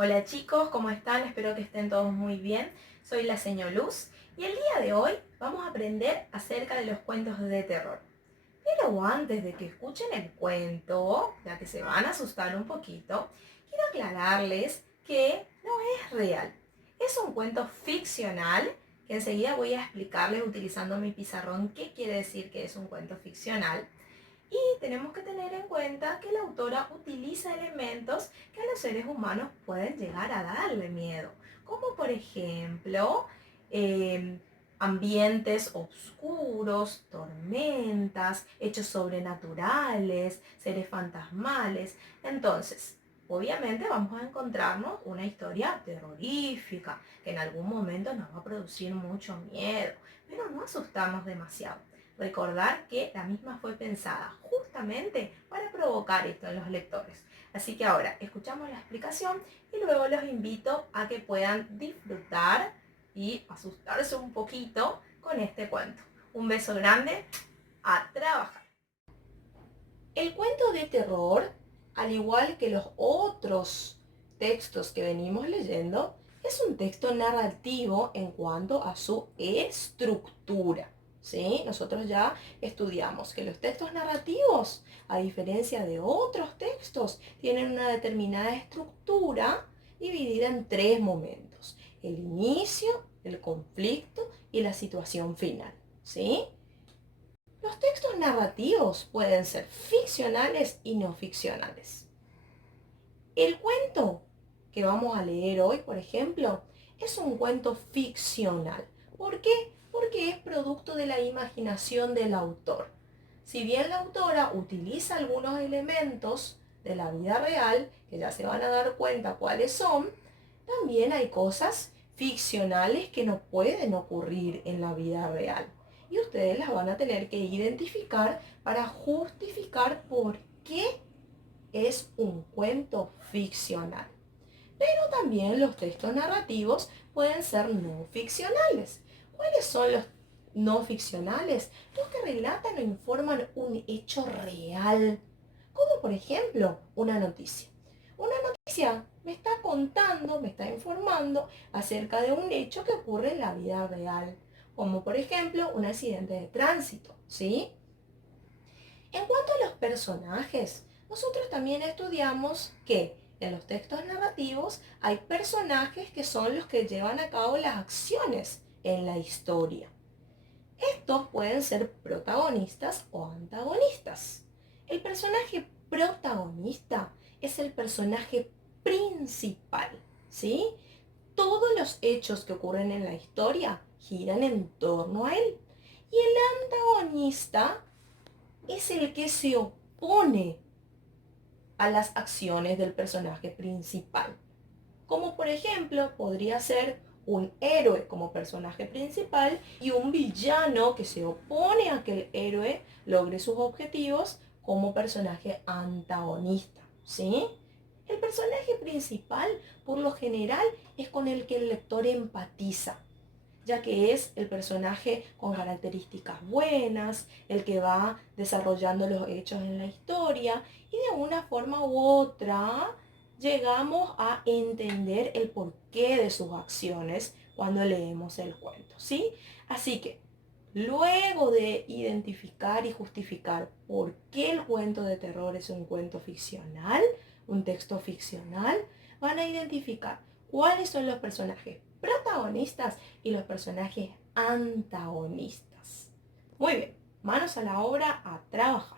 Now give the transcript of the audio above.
Hola chicos, ¿cómo están? Espero que estén todos muy bien. Soy la señor Luz y el día de hoy vamos a aprender acerca de los cuentos de terror. Pero antes de que escuchen el cuento, ya que se van a asustar un poquito, quiero aclararles que no es real. Es un cuento ficcional que enseguida voy a explicarles utilizando mi pizarrón qué quiere decir que es un cuento ficcional. Y tenemos que tener en cuenta que la autora utiliza elementos que a los seres humanos pueden llegar a darle miedo, como por ejemplo ambientes oscuros, tormentas, hechos sobrenaturales, seres fantasmales. Entonces, obviamente vamos a encontrarnos una historia terrorífica que en algún momento nos va a producir mucho miedo, pero no asustarnos demasiado. Recordar que la misma fue pensada justamente para provocar esto en los lectores. Así que ahora escuchamos la explicación y luego los invito a que puedan disfrutar y asustarse un poquito con este cuento. Un beso grande, a trabajar. El cuento de terror, al igual que los otros textos que venimos leyendo, es un texto narrativo en cuanto a su estructura. ¿Sí? Nosotros ya estudiamos que los textos narrativos, a diferencia de otros textos, tienen una determinada estructura dividida en tres momentos: el inicio, el conflicto y la situación final. ¿Sí? Los textos narrativos pueden ser ficcionales y no ficcionales. El cuento que vamos a leer hoy, por ejemplo, es un cuento ficcional. ¿Por qué? Porque es producto de la imaginación del autor. Si bien la autora utiliza algunos elementos de la vida real, que ya se van a dar cuenta cuáles son, también hay cosas ficcionales que no pueden ocurrir en la vida real. Y ustedes las van a tener que identificar para justificar por qué es un cuento ficcional. Pero también los textos narrativos pueden ser no ficcionales. ¿Cuáles son los no ficcionales? Los que relatan o informan un hecho real, como por ejemplo una noticia. Una noticia me está contando, me está informando acerca de un hecho que ocurre en la vida real, como por ejemplo un accidente de tránsito, ¿sí? En cuanto a los personajes, nosotros también estudiamos que en los textos narrativos hay personajes que son los que llevan a cabo las acciones en la historia. Estos pueden ser protagonistas o antagonistas. El personaje protagonista es el personaje principal, ¿sí? Todos los hechos que ocurren en la historia giran en torno a él. Y el antagonista es el que se opone a las acciones del personaje principal. Como por ejemplo podría ser un héroe como personaje principal y un villano que se opone a que el héroe logre sus objetivos como personaje antagonista. ¿Sí? El personaje principal por lo general es con el que el lector empatiza, ya que es el personaje con características buenas, el que va desarrollando los hechos en la historia, y de una forma u otra llegamos a entender el porqué de sus acciones cuando leemos el cuento, ¿sí? Así que luego de identificar y justificar por qué el cuento de terror es un cuento ficcional, un texto ficcional, van a identificar cuáles son los personajes protagonistas y los personajes antagonistas. Muy bien, manos a la obra, a trabajar.